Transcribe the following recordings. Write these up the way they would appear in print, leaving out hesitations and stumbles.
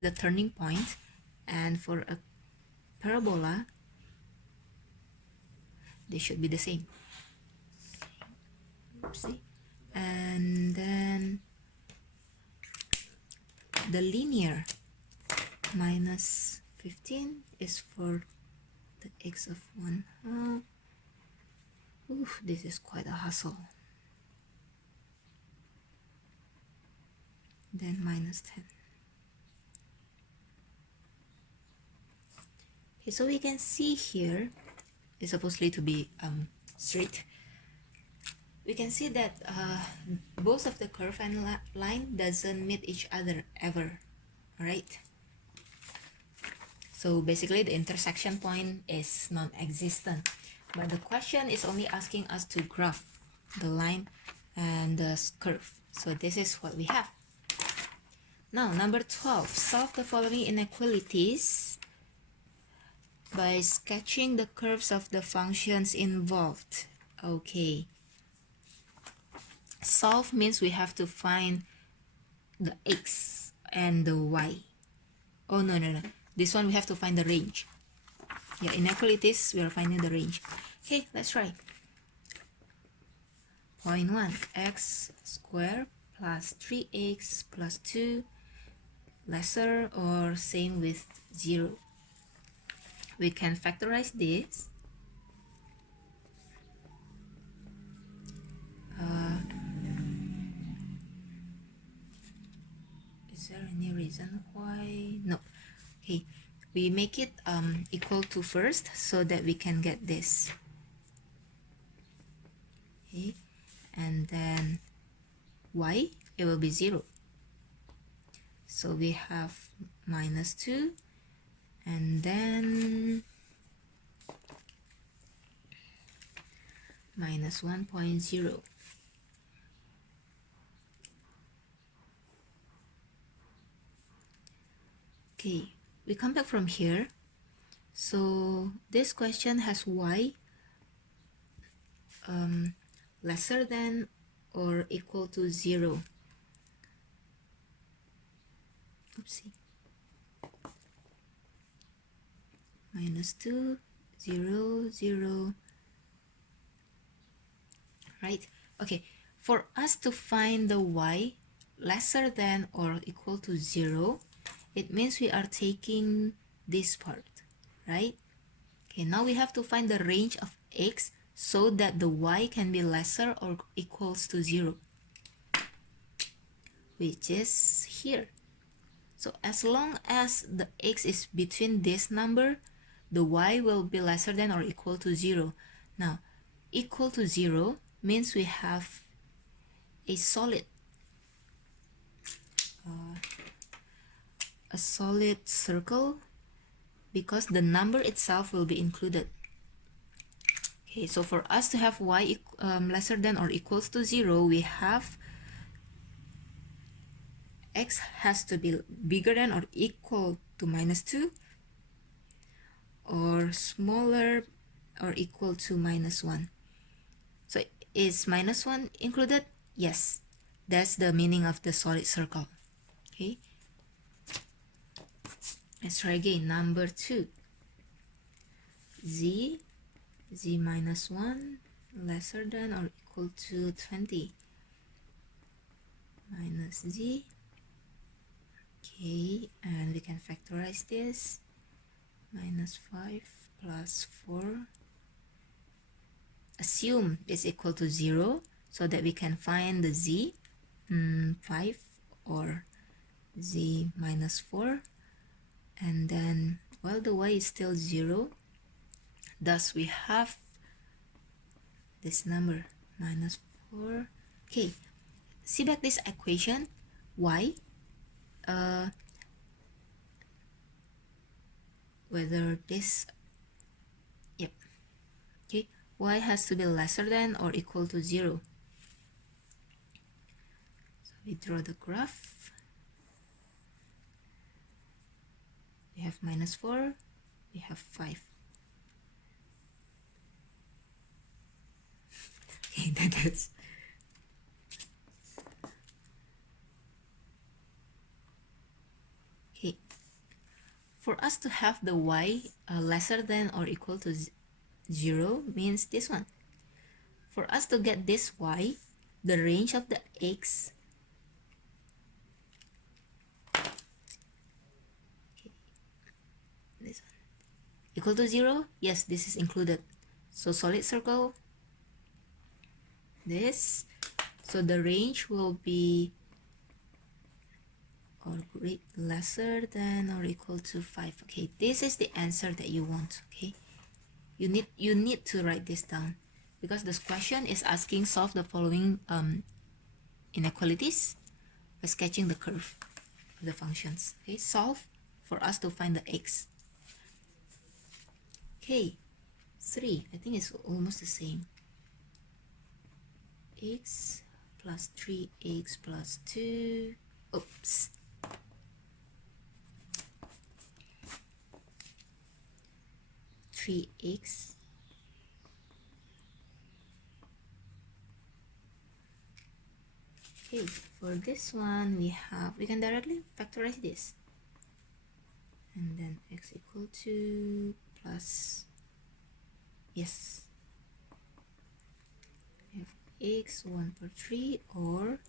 the turning point, and for a parabola, they should be the same. Oopsie. And then the linear minus 15 is for the x of 1/2. Oof, this is quite a hassle. Then minus 10. Okay, so we can see here, it's supposedly to be straight. We can see that both of the curve and line doesn't meet each other ever, right? So basically the intersection point is non-existent, but the question is only asking us to graph the line and the curve. So this is what we have. Now number 12, solve the following inequalities by sketching the curves of the functions involved. Okay. Solve means we have to find the x and the y. Oh, no. This one we have to find the range. Yeah, inequalities, we are finding the range. Okay, let's try. Point 1, x squared plus 3x plus 2 lesser or same with 0. We can factorize this. Is there any reason why? No. Okay, we make it equal to first so that we can get this. Okay, and then y, it will be 0. So we have minus 2 and then minus 1.0. Okay, we come back from here. So this question has y lesser than or equal to 0. Oopsie. Minus 2, 0, 0. Right? Okay, for us to find the y lesser than or equal to 0, it means we are taking this part, right? Okay, now we have to find the range of x so that the y can be lesser or equals to 0, which is here. So as long as the x is between this number, the y will be lesser than or equal to 0. Now, equal to 0 means we have a solid circle because the number itself will be included. Okay, so for us to have y lesser than or equals to 0, we have x has to be bigger than or equal to minus 2 or smaller or equal to minus 1. So is minus 1 included? Yes, that's the meaning of the solid circle. Okay, let's try again. Number 2, z minus 1 lesser than or equal to 20 minus z. Okay, and we can factorize this. Minus 5 plus 4. Assume it's equal to 0 so that we can find the z. 5 or z minus 4. And then, well, the y is still 0. Thus, we have this number, minus 4. Okay, see back this equation, y, whether this, yep, okay, y has to be lesser than or equal to 0. So we draw the graph. We have minus 4, we have 5. Okay, that is. Okay, for us to have the y lesser than or equal to 0 means this one. For us to get this y, the range of the x, okay, this one, equal to 0, yes, this is included. So solid circle, this, so the range will be or lesser than or equal to 5. Okay, this is the answer that you want. Okay, you need to write this down, because this question is asking solve the following inequalities by sketching the curve of the functions. Okay, solve for us to find the x. Okay, 3, I think it's almost the same. X plus 3x plus 2, oops, 3x okay, for this one we can directly factorize this, and then x equal to plus, yes, we have x 1 per 3 or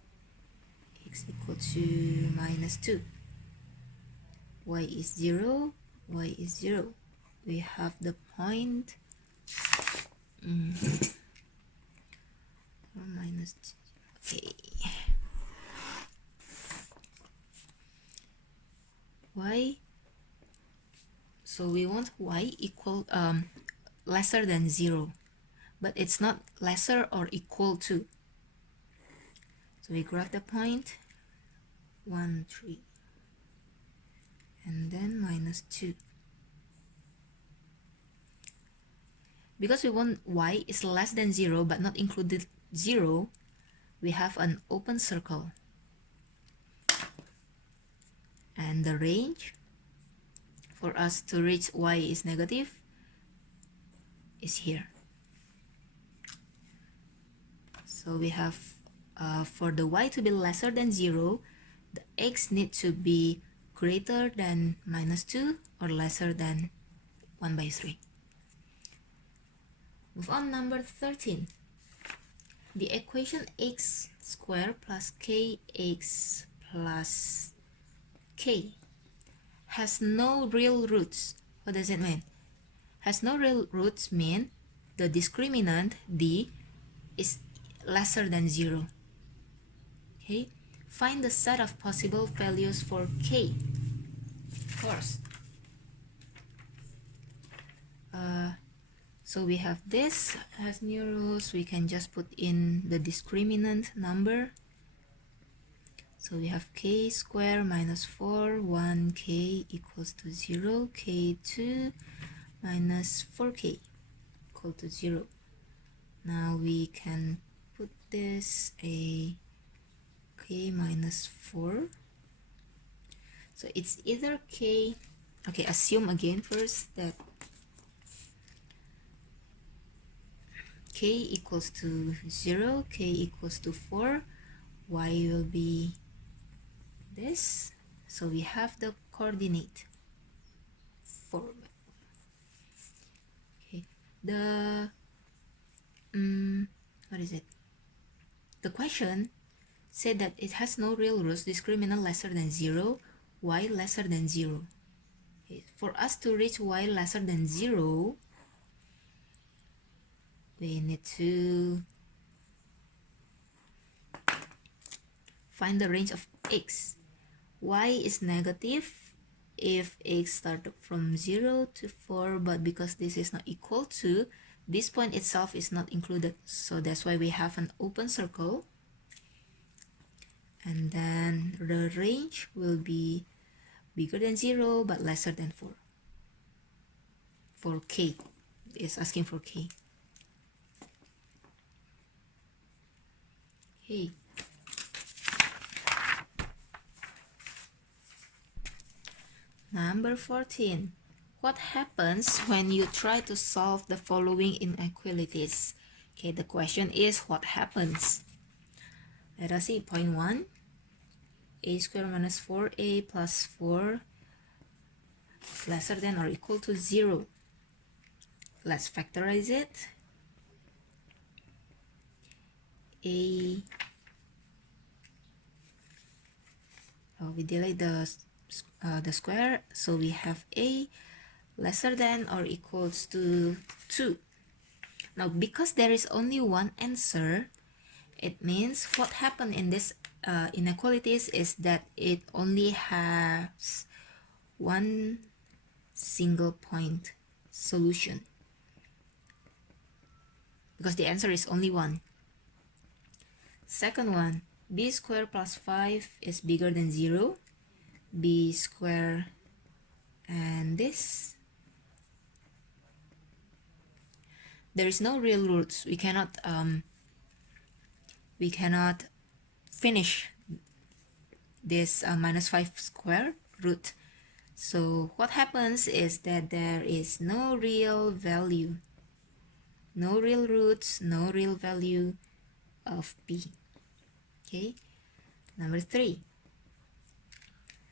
x equal to minus 2. Y is 0, y is 0. We have the point or minus 2. Okay. Y, so we want y equal lesser than 0, but it's not lesser or equal to. So we grab the point 1 3 and then minus 2. Because we want y is less than 0 but not included 0, we have an open circle. And the range for us to reach y is negative is here. So we have, for the y to be lesser than 0, the x need to be greater than minus 2 or lesser than 1 by 3. Move on, number 13. The equation x squared plus kx plus k has no real roots. What does it mean? Has no real roots mean the discriminant d is lesser than 0. Okay, find the set of possible values for k. Of course. So we have this has new rules. We can just put in the discriminant number. So we have k squared minus 4, 1k equals to 0, k2 minus 4k equal to 0. Now we can put this a k minus 4. So it's either k, okay, assume again first that k equals to 0, k equals to 4, y will be this. So we have the coordinate 4. Okay, the what is it? The question said that it has no real roots, discriminant lesser than 0, y lesser than 0. Okay, for us to reach y lesser than 0, we need to find the range of x. Y is negative if x started from 0 to 4, but because this is not equal to, this point itself is not included. So that's why we have an open circle. And then the range will be bigger than 0 but lesser than 4. For k, it's asking for k. Okay. Number 14. What happens when you try to solve the following inequalities? Okay, the question is what happens? Let us see. Point 1. A squared minus 4a plus 4 lesser than or equal to 0. Let's factorize it. We delete the square, so we have a lesser than or equals to 2. Now, because there is only one answer, it means what happened in this inequalities is that it only has one single point solution, because the answer is only one. Second one, b squared plus 5 is bigger than 0. B squared and this. There is no real roots. We cannot finish this minus 5 square root. So what happens is that there is no real value, no real roots, no real value of b. Okay, number 3.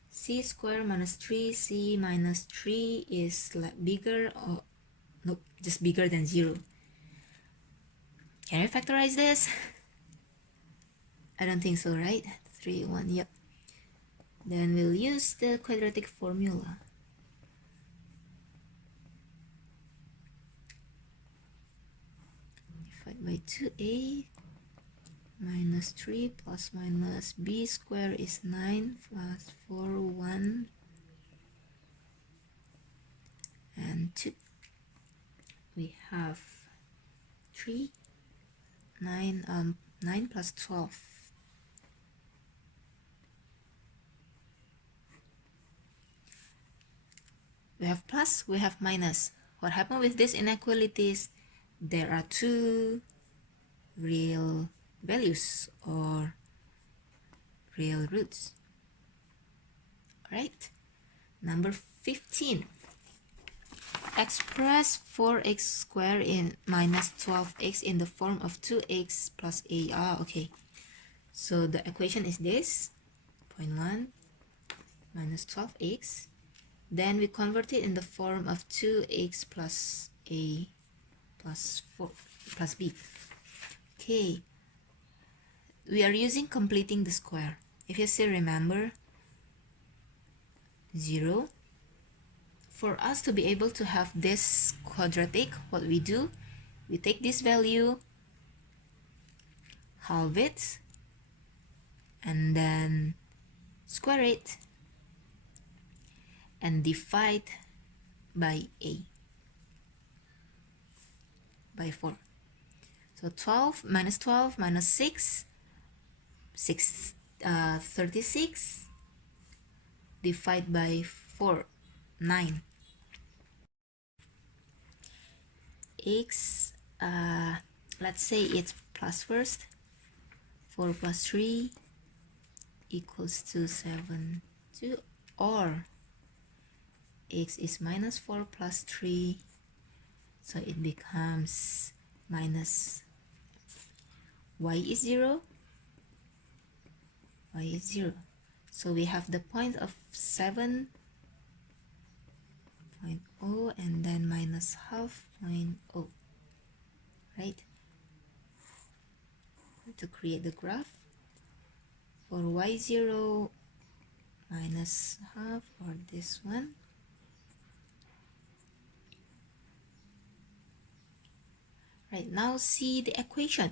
C squared minus 3c minus 3 is bigger or no, just bigger than 0. Can I factorize this? I don't think so, right? 3, 1, yep. Then we'll use the quadratic formula. Divide by 2a minus 3 plus minus b squared is 9 plus 4, 1 and 2. We have 3, 9 plus 12. We have plus, we have minus. What happened with these inequalities? There are two real values or real roots. Alright, number 15. Express 4x squared in minus 12x in the form of 2x plus a. Okay. So the equation is this, 0.1 minus 12x. Then we convert it in the form of 2x plus a plus 4 plus b. Okay. We are using completing the square. If you still remember, 0. For us to be able to have this quadratic, what we do, we take this value, halve it, and then square it, and divide by a, by 4. So 12 minus 6, 36, divide by 4, 9. X, let's say it's plus first. 4 plus 3 equals to 7, 2, or x is minus 4 plus 3, so it becomes minus, y is 0, y is 0. So we have the point of 7.0 and then minus half 0.0, right? To create the graph for y0 minus half, or this one. Right, now see the equation.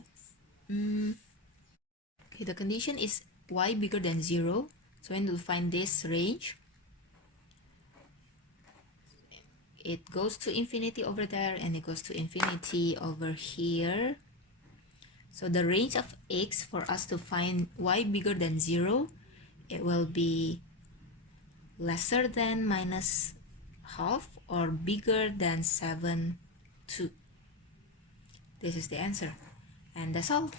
Okay, the condition is y bigger than 0. So when we find this range, it goes to infinity over there and it goes to infinity over here. So the range of x for us to find y bigger than 0, it will be lesser than minus half or bigger than 7, 2. This is the answer. And that's all.